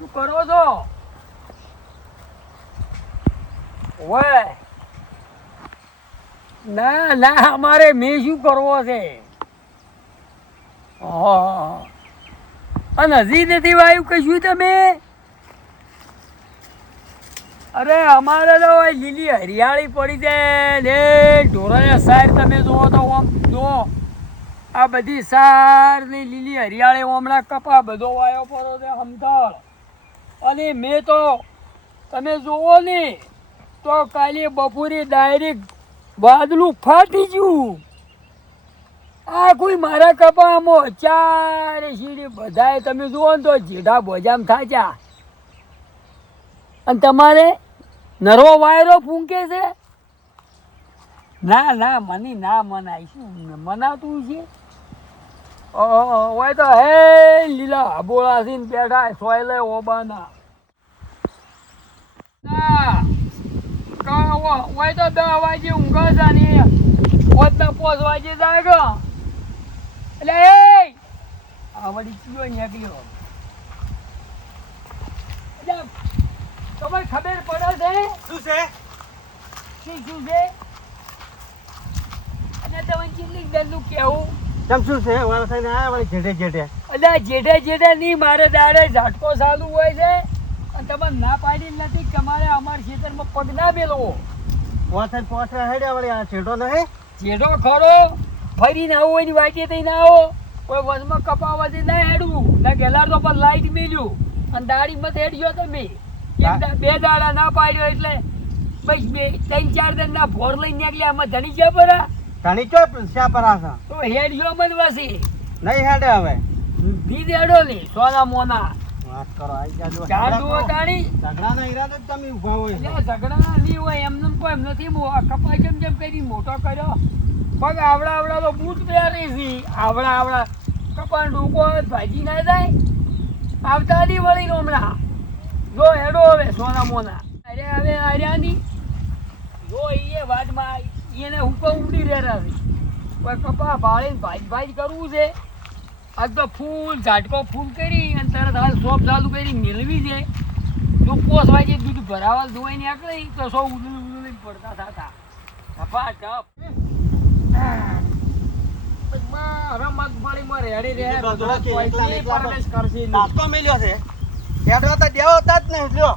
શું કરો છો? ઓય ના ના, અમારે મેં શું કરવો છે? અને હજી નથી વાયુ કશું તમે? અરે અમારે તો લીલી હરિયાળી પડી જાય ને ઢોરાને સાર તમે જુઓ તો આમ જુઓ, આ બધી સાર ની લીલી હરિયાળી હમણાં કપા બધો વાયો પડો છે સમથળ. અને મેં તો તમે જુઓ ને તો કાલે બપોરે ડાયરેક્ટ વાદળું ફાટી ગયું. આ કોઈ મારા કપામાં ચારે સીડી બધાએ તમે જુઓ ને તો જેઠા ભોજામ થાચ્યા. અને તમારે નરવો વાયરો ફૂંકે છે? ના ના, મને ના મનાય. શું મનાતું છે? હોય તો હે લીલા આબોળા છે ને બેઠા સોયલે ઓબાના. હોય તો 10 વાગે ઊંઘે છે ને 5 વાગે જાય ગયો. એટલે આ વળી ચિયો નીકળ્યો. એટલે તમને ખબર પડે છે શું છે? શું છે? અને તમને કેટલી ગંદુ કેવું? કેમ શું છે? મારા થઈને આયા વળી જેઠે જેઠે. એટલે જેઠે નહીં, મારે દાડે ઝાટકો ચાલુ હોય છે અને તમે ના પાડી નથી કે તમારે અમારા ખેતરમાં પગ ના મેલવો. વાથન પોસરા હેડ્યા વળી આ છેડો નહીં. જેઠો ખરો ફરીને આવું હોય ની વાટી થઈ ના આવો. કોઈ વચમાં કપાવાથી ના હેડવું ના ગેલાર તો પર લાઈટ મેલ્યું અને દાડી મત હેડ્યો તમે. બે દાડા ના પાડ્યો એટલે બસ 3-4 દિન ના ભોર લઈને નીકળ્યા. આમાં ધણી છે પરા ઘણી ચો શા પર આસા તો હેડ્યો મત વાસી નહીં હેડે હવે. બી દેડો ને સોના મોના વાત કરો આઈ જાજો. ચાર દુઓ તાણી ઝઘડાના ઈરાદે જ તમે ઊભા હોય. એટલે ઝઘડા નહીં હોય એમને કોઈ એમ નથી. કપાઈ જેમ કરી મોટો કર્યો પગ આવડા તો બૂટ પહેરી છે. આવડા કપાળ ડૂકો ભાજી ના જાય. આવતા નહીં વળી હમણાં જો હેડો હવે સોના મોના. અરે હવે આર્યાની જો એ વાતમાં એને હુકમ ઉડી રહ્યા છે. કોઈ કપા ભાળીને ભાજ કરવું છે. આજ તો ફૂલ ઝાટકો ફૂલ કરી અને તરત હાલ શોપ ચાલુ કરી મેળવી છે. જો 5 વાગે દૂધ ભરાવા ધોવાઈ નીકળી તો સૌ ઉડલી પડતા થતા કપા કપ. હવે મગફળીમાં રેડી રહે કરશે. નાસ્તો મેલ્યો છે. હેડો તો દેવો તા જ નહીં લ્યો.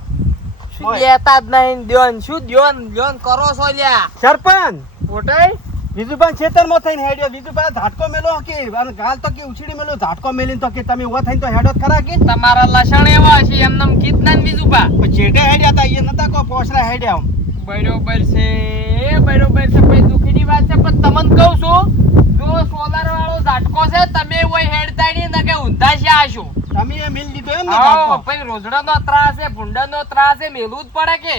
શું લેતા જ નહીં દ્યોન? શું દ્યોન કરો છો લ્યા? સરપંચ પોટાઈ બીજું પણ ખેતરમાં થઈને હેડ્યો. બીજું પણ ઝાટકો મેલો કે અને ગાલ તો કે ઉછીડી મેલો ઝાટકો મેલીને તો કે તમે ઉભા થઈને તો હેડો જ ખરા કે. તમારા લસણ એવા છે એમને કીધના બીજું પા જેઠે હેડ્યા તા એ નતા કો પોસરા હેડ્યા. બરોબર છે ભાઈ દુખીની વાત છે. પણ તમને કહું છું જો સોલાર વાળો ઝાટકો છે તમે ઓય હેડતા નહીં ને કે ઊંધા છે આશો. તમે એ મિલ દીધો એમ ને હા ઝાટકો? ભાઈ રોજડાનો ત્રાસ છે, ભૂંડાનો ત્રાસ છે, મેલું જ પડે કે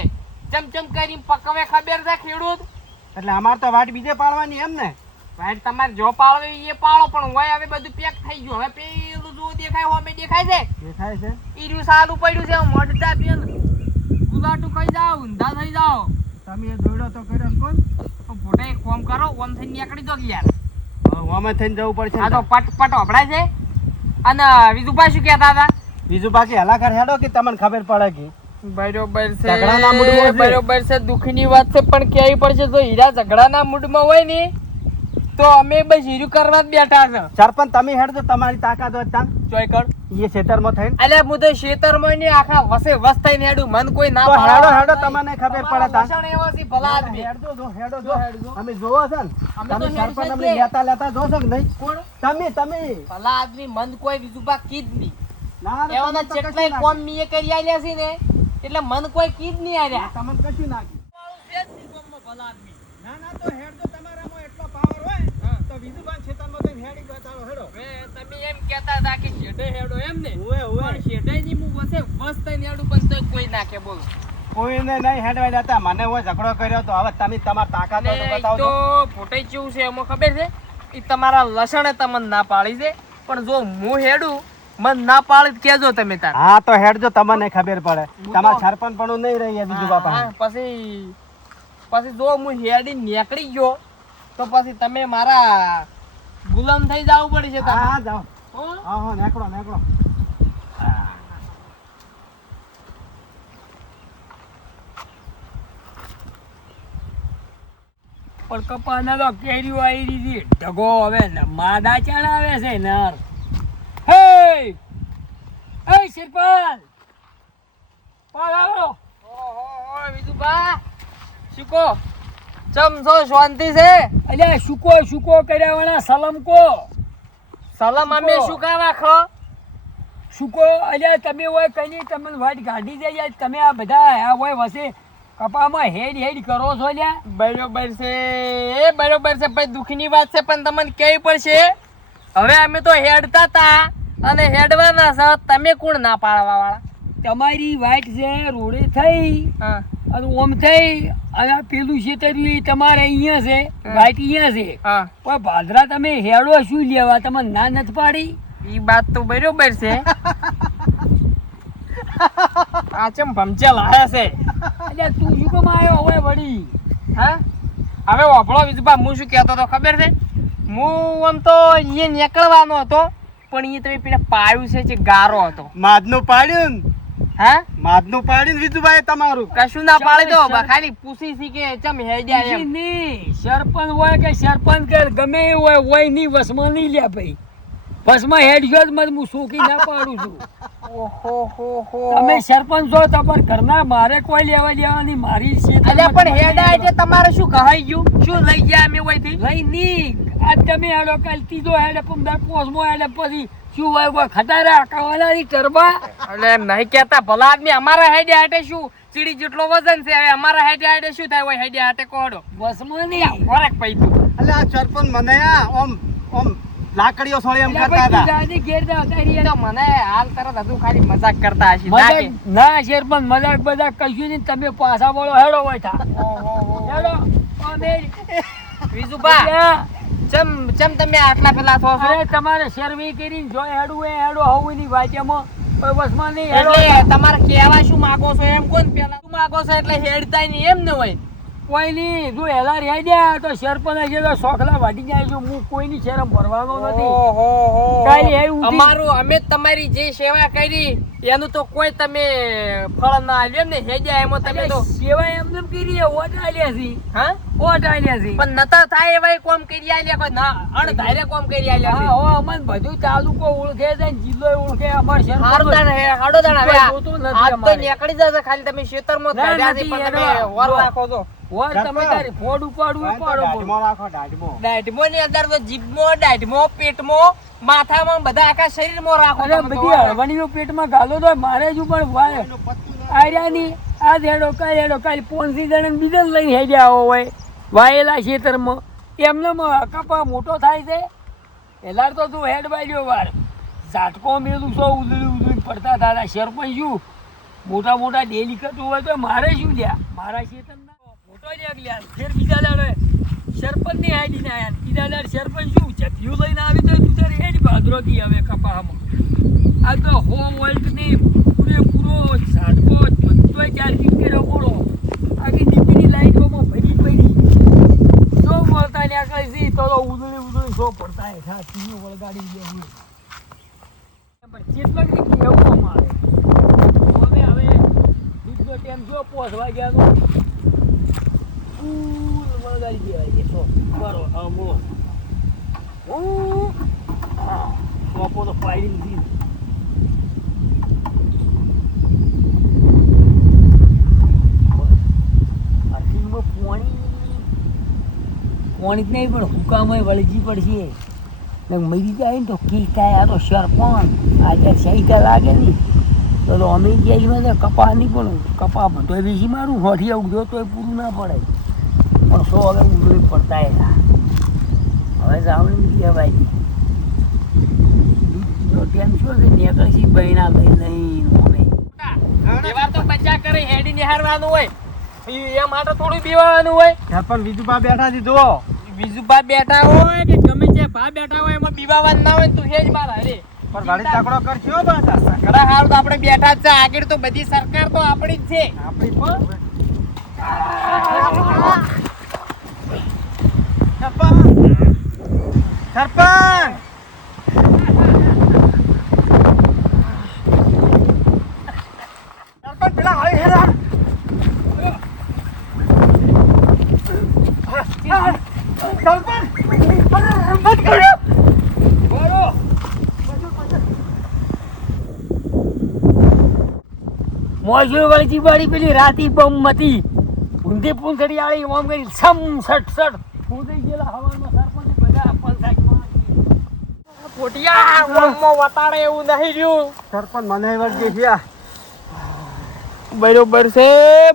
ચમ કરી પકવે ખબર છે ખેડૂત. એટલે અમાર તો વાટ બીજે પાડવાની એમ ને. ભાઈ તમારે જો પાળો એ પાળો પણ હોય હવે બધું પેક થઈ ગયું. હવે પેલું જો દેખાય હોમે દેખાય છે દેખાય છે. ઈર્યું સારું પડ્યું છે. મોઢા પીન ગુલાટું ખાઈ જાવ ઊંધા થઈ જાવ. તમે એ દોડો તો કર્યો ને કોણ? ફોટો એક ફોન કરો ઓમ થઈને નીકળી દો યાર. હોમે થઈને જવું પડશે. આ તો પટ ઓભળાય છે. અને બીજું પાછું કહેતા હતા બીજું બાકી હલાખર હેડો કે તમને ખબર પડે કે. બરોબર ઝઘડાના મૂડમાં છે. બરોબર છે. દુઃખની વાત છે પણ કેવી પડશે. જો હીરા ઝઘડાના મૂડમાં હોય ને તો અમે બસ હીરું કરવા જ બેઠા છે. સરપંચ તમે હેડજો તમારી તાકાત હોય તાન ચોય કર એ ખેતરમાં થઈને. અલ્યા હું તો ખેતરમાં ને આખા વસે વસ થઈને હેડું. મન કોઈ ના તો પાડે. હેડો તમને ખબર પડે તાન. લસણ એવા છે ભલા આદમી. હેડજો અમે જોવો છે ને. અમે તો તમે સરપંચ હેડશે જ અમને લેતા જોશો કે નહીં? કોણ તમે ભલા આદમી મન કોઈ બીજું બા કીધ નહીં. ના ના, એવાના તમને તો જેટલાય કશું કોમ મીએ કરી આલ્યા છે ને એટલે મન કોઈ કીધ નહીં આલ્યા. નાખ્યું. તમને કશું નાખ્યું. ભલા આદમી ના ના, તો હેડજો તમારામાં એટલો પાવર હોય તો બીજું પણ ખેતરમાં થઈને હેડી બતાવો હેડો. હવે તમે એમ કહેતા હતા કે શેઢે હેડો એમ ને ઓવે પણ શેઢેની હું વસે વસ થઈને હેડું પણ તોય કોઈ નાખે બોલો. કોઈને નહીં હેડવા જતા. મને હોય ઝઘડો કર્યો તો હવે તમે તમારી તાકાત હોય તો અને બતાવો તો ફોટો કેવું છે એમાં ખબર છે એ તમારા લસણે તમને ના પાડી છે પણ જો હું હેડું મન ના પાડી કેજો તમે તાર. હા તો હેડજો તમને ખબર પડે. તમારા સરપંચ પણ નહીં રહી બીજું બાપા. હા, પછી જો હું હેડી નીકળી ગયો તો પછી તમે મારા ગુલામ થઈ જવું પડશે હા તમારે. હા જાઓ. હો? હા નીકળો. પણ કપાના તો કેરીઓ આવી રહી છે ઢગો હવે માદા ચાણ આવે છે નર હે એ શિરપાલ પાલ આવો ઓહો વિજુભા શુકો ચમ છો શાંતિ છે અલ્યા શુકો કર્યા વાળા સલમ કો સલામ અમે શુકા રાખો શુકો અલ્યા તમે હોય કઈ તમને વાટ ગાડી દે યાર તમે આ બધા આ હોય વસે કપામાં હેડ કરો છો લ્યા બરોબર છે એ બરોબર છે ભાઈ દુઃખની વાત છે પણ તમને કેવી પડશે હવે અમે તો હેડતા તા અને હેડવાના છે તમે કોણ ના પાડવા વાળા તમારી વાટ છે રોડે થઈ હા અને ઓમ થઈ અને આ પેલું છેતર્યું તમારે અહીંયા છે વાટ અહીંયા છે હા પણ ભાદરા તમે હેડો શું લેવા તમને ના નથી પાડી ઈ વાત તો બરોબર છે આ ચમ ભમચેલ આયા છે એટલે તું શું કેમ આવ્યો હવે વળી હા હવે વાપરો વિજુભા હું શું કહેતો હતો ખબર છે હું આમ તો અહીંયા નીકળવાનો હતો પણ અહીંયા તમે પેલા પાયું છે જે ગારો હતો માદનું પાડ્યું ને? હા માદનું પાડ્યું ને વિજુભાઈ તમારું કશું ના પાડી દો ચાલે, ખાલી પૂછી સી કે ચમ હેડ્યા એમ નહીં સરપંચ હોય કે સરપંચ કે ગમે એ હોય નહીં વસમાં નહીં લે ભાઈ વસમાં હેડજો જ મત હું શોકી ના પાડું છું ઓહો હો હો તમે સરપંચ છો તમારે ઘરના મારે કોઈ લેવા દેવાની મારી છે અલ્યા પણ હેડા એટલે તમારે શું કહાઈ ગયું શું લઈ ગયા અમે ઓયથી લઈ ની આજ તમે હેડો કાલ ત્રીજો હેડે પંદર પોસમો હેડે પછી શું હોય કોઈ ખટારા કાવાલાની ટરબા એટલે એમ નહીં કહેતા ભલા આદમી અમારા હેડ્યા હાટે શું ચીડી જેટલો વજન છે હવે અમારા હેડ્યા હાટે શું થાય હોય હેડ્યા હાટે કોડો વસમાં નહીં ફરક પૈતું એટલે આ સરપંચ મને ઓમ લાકડીઓ સોળી એમ કરતા હતા દાદી ઘેર જા તારી તો મને હાલ તરત હતું ખાલી મજાક કરતા હશી મજાક ના સરપંચ મજાક બજાક કશું નહીં તમે પાછા બોલો હેડો હોય થા હેડો અમે વિજુભા ચમ તમે આટલા પેલા થો છો અરે તમારે સર્વે કરીને જો હેડું એ હેડો હોવું ની વાચ્યામાં કોઈ વસમાં નહીં હેડો એટલે તમારે કેવા શું માંગો છો એમ કોણ પેલા શું માંગો છો એટલે હેડતાય નહીં એમ ને હોય કોઈ નહીં જો હેલા રહી ગયા તો સરપંચ છે તો સોખલા વાટી જાય છે હું કોઈની શરમ ભરવાનો નથી ઓહો હો કાંઈ એવું નથી. અમારું અમે તમારી જે સેવા કરી એનું તો કોઈ તમે ફળ ના આલ્યું ને હેડ્યા એમાં તમે તો સેવા એમને એમ કરી છે, ઓટ આલ્યા છે હા ઓટ આલ્યા છે પણ નતા થાય એવા કોમ કરી આલ્યા કોઈ ના અણધારે કોમ કરી આલ્યા છે હા હો અમને બધું તાલુકો ઓળખે છે ને જિલ્લો ઓળખે અમાર હારું સરપંચ તાણ હે હાડો તાણ હવે કોઈ જોતું નથી આજ તો અમારે. નીકળી જશે ખાલી તમે ખેતરમાં ના, કાઢ્યા છે નથી પણ એનો. તમે વર રાખો છો ઓર તમે તારી ફોડ ઉપાડવું ઉપાડો દાઢીમાં રાખો દાઢીમાં. ડાઢમો ની અંદર તો જીભમાં ડાઢમો પેટમાં માથામાં બધા આખા શરીરમાં રાખો અરે તમે તો બધી હળવણીઓ પેટમાં ગાલો તો મારે જ પણ વાય આર્યાની આ હેડો કાલ પોનસી જણ બીજા લઈને હેડ્યા હોય વાયેલા ખેતરમાં એમને કપા મોટો થાય છે પહેલા તો તું હેડ બાજ્યો વાર ઝાટકો મેલું છો ઉધળી પડતા હતા સરપંચ શું મોટા મોટા ડેલી કરતું હોય તો મારે શું લ્યા મારા ખેતરના મોટો લ્યા લ્યા ફેર બીજા દાડે સરપંચ ની હાડીને આયા બીજા દાડે સરપંચ શું જથિયું લઈને આવી તો તું તારી હેડ ભાદરો કી હવે કપામાં આ તો હોમ વર્લ્ડ ની પૂરેપૂરો ઝાટકો બધો ચાર ટીકેરો બોલો આખી ડીપીની લાઈટોમાં ભરી પડી સો મળતા ને આકળી સી તો ઉધળી સો પડતા હે હા તીનો વળગાડી દે હું પણ કેટલાક ની કેવું અમારે હવે બીજો ટાઈમ જો પહોંચવા ગયા તો ફૂલ વળગાડી દેવાય છે સો બરો હા મો સોપો તો ફાયરિંગ થી પાણી જ નહીં પણ હુકામાં વળજી પડશે ને મરી જાય ને તો કી થાય આ તો સરપંચ આજે સહીતા લાગે નહીં તો અમે ગયા કપા નહીં પણ કપા બધો બેસી મારું હોઠી ઉગજો તો એ પૂરું ના પડે પણ સો હવે ઉગડી પડતા એના હવે જાવણી કહેવાય જો ટેમ શું છે નીકળશી બહેના લઈ નહીં અમે એવા તો બચ્ચા કરે હેડી નિહારવાનું હોય એ માટે થોડું પીવાનું હોય સરપંચ વિજુભા બેઠા છે જુઓ વિજુભા બેઠા હોય કે ગમે તે ભા બેઠા હોય એમાં પીવાનું ના હોય ને તું હેજ મારા રે પણ ગાડી ચાકડો કરશો પાછા ઘણા હાલ તો આપણે બેઠા જ છે આગળ તો બધી સરકાર તો આપણી જ છે આપણી સરપંચ પેલા હાલી હેરા મોજૂર વાળી વાળી પેલી રાતી બમ હતી ઊંધી પૂંછડી વાળી ઓમ કરી સમ સટ સટ ફૂટી ગયેલા હવામાં સરપંચ બધા પંચાયતમાં પોટિયા ઓમમાં વતાડે એવું નહીં રહ્યું. સરપંચ મને વળગે છે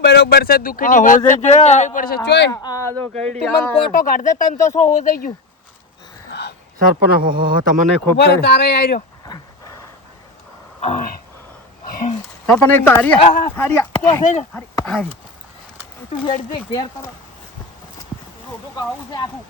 બરોબર છે દુખની વાત છે પણ ચાલવી પડશે ચોય આ જો કઈડી તું મને કોટો કાઢ દે તને તો શું હો થઈ ગયું. સરપંચ હો તમને ખૂબ ઉપર તારે આવ્યો સરપંચ એક તો હારી તો છે ને હારી તું હેડ દે ઘેર કરો રોટો ખાવું છે આખું